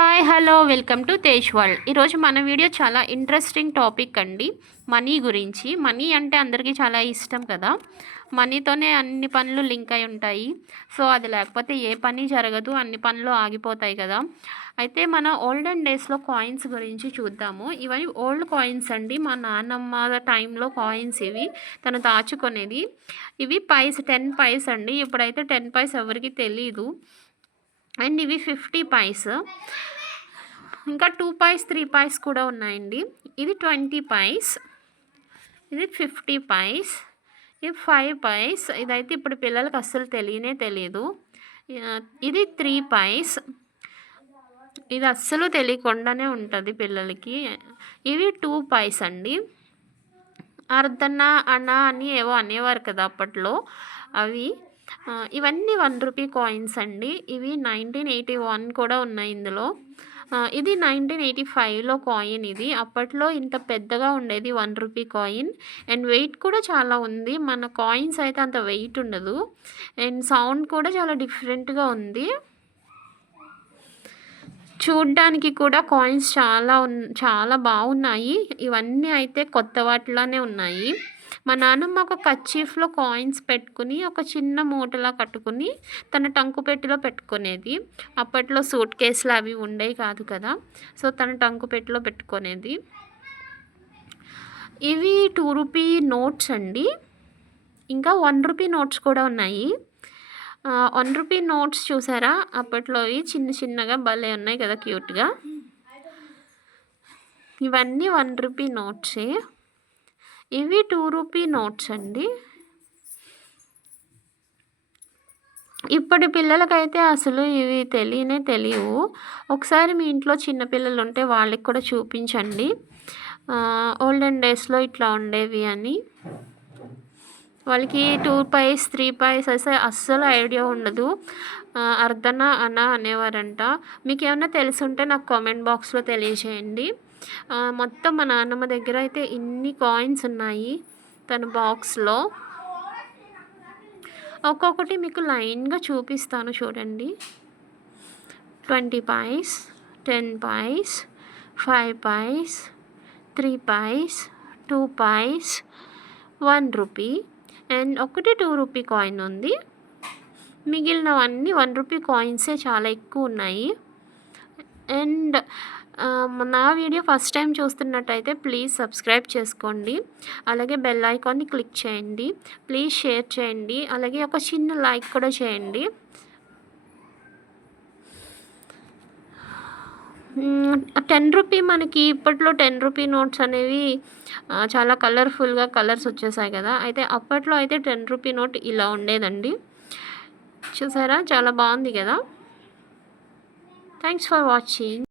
Hi hello welcome to Tej world. ఈరోజు మన video చాలా ఇంట్రెస్టింగ్ టాపిక్ అండి. మనీ గురించి. మనీ అంటే అందరికీ చాలా ఇష్టం కదా. మనీతోనే అన్ని పనులు లింక్ అయి ఉంటాయి. సో అది లేకపోతే ఏ పని జరగదు, అన్ని పనులు ఆగిపోతాయి కదా. అయితే మన ఓల్డెన్ డేస్లో కాయిన్స్ గురించి చూద్దాము. ఇవి ఓల్డ్ కాయిన్స్ అండి. మా నాన్నమ్మ టైంలో కాయిన్స్ ఇవి తను దాచుకునేది. ఇవి 10 పైస్ అండి. ఇప్పుడైతే 10 పైస్ ఎవరికి తెలీదు. అండ్ ఇవి 50 పైస్, ఇంకా 2 పైస్ 3 పైస్ కూడా ఉన్నాయండి. ఇది 20 పైస్, ఇది 50 పైస్, ఇది 5 పైస్. ఇదైతే ఇప్పుడు పిల్లలకి అస్సలు తెలియదు. ఇది 3 పైస్, ఇది అస్సలు తెలియకుండానే ఉంటుంది పిల్లలకి. ఇవి 2 పైస్ అండి. అర్ధన అణ అని ఏవో అనేవారు కదా అప్పట్లో, అవి. ఇవన్నీ 1 రూపీ కాయిన్స్ అండి. ఇవి 1981 కూడా ఉన్నాయి ఇందులో. ఇది 1985లో కాయిన్. ఇది అప్పట్లో ఇంత పెద్దగా ఉండేది 1 రూపీ కాయిన్. అండ్ వెయిట్ కూడా చాలా ఉంది. మన కాయిన్స్ అయితే అంత వెయిట్ ఉండదు. అండ్ సౌండ్ కూడా చాలా డిఫరెంట్గా ఉంది. చూడ్డానికి కూడా కాయిన్స్ చాలా బాగున్నాయి. ఇవన్నీ అయితే కొత్త వాటిలానే ఉన్నాయి. మా నాన్నమ్మ ఒక కర్చీఫ్లో కాయిన్స్ పెట్టుకుని ఒక చిన్న మూటలా కట్టుకుని తన టంకు పెట్టిలో పెట్టుకునేది. అప్పట్లో సూట్ కేసులు అవి ఉండేవి కాదు కదా. సో తన టంకు పెట్టిలో పెట్టుకునేది. ఇవి 2 రూపీ నోట్స్ అండి. ఇంకా 1 రూపీ నోట్స్ కూడా ఉన్నాయి. 1 రూపీ నోట్స్ చూసారా, అప్పట్లో చిన్నగా భలే ఉన్నాయి కదా, క్యూట్గా. ఇవన్నీ 1 రూపీ నోట్సే. ఇవి 2 రూపీ నోట్స్ అండి. ఇప్పటి పిల్లలకైతే అసలు ఇవి తెలియవు. ఒకసారి మీ ఇంట్లో చిన్నపిల్లలు ఉంటే వాళ్ళకి కూడా చూపించండి, ఓల్డెన్ డేస్లో ఇట్లా ఉండేవి అని. వాళ్ళకి 2 పైస్ 3 పైస్ అయితే అస్సలు ఐడియా ఉండదు. అర్ధన అణ అనేవారంట. మీకు ఏమన్నా తెలుసుంటే నాకు కామెంట్ బాక్స్లో తెలియజేయండి. మొత్తం మా నాన్నమ్మ దగ్గర అయితే ఇన్ని కాయిన్స్ ఉన్నాయి తన బాక్స్లో. ఒక్కొక్కటి మీకు లైన్గా చూపిస్తాను చూడండి. 20 పైస్, 10 పైస్, 5 పైస్, 3 పైస్, 2 పైస్, 1 రూపీ. అండ్ ఒకటి 2 రూపీ కాయిన్ ఉంది. మిగిలినవన్నీ 1 రూపీ కాయిన్సే చాలా ఎక్కువ ఉన్నాయి. అండ్ నా వీడియో ఫస్ట్ టైం చూస్తున్నట్టయితే ప్లీజ్ సబ్స్క్రైబ్ చేసుకోండి. అలాగే బెల్ ఐకాన్ని క్లిక్ చేయండి. ప్లీజ్ షేర్ చేయండి. అలాగే ఒక చిన్న లైక్ కూడా చేయండి. 10 రూపీ మనకి ఇప్పట్లో 10 రూపీ నోట్స్ అనేవి చాలా కలర్ఫుల్గా కలర్స్ వచ్చేసాయి కదా. అయితే అప్పట్లో అయితే 10 రూపీ నోట్ ఇలా ఉండేదండి. చూసారా, చాలా బాగుంది కదా. Thanks for watching.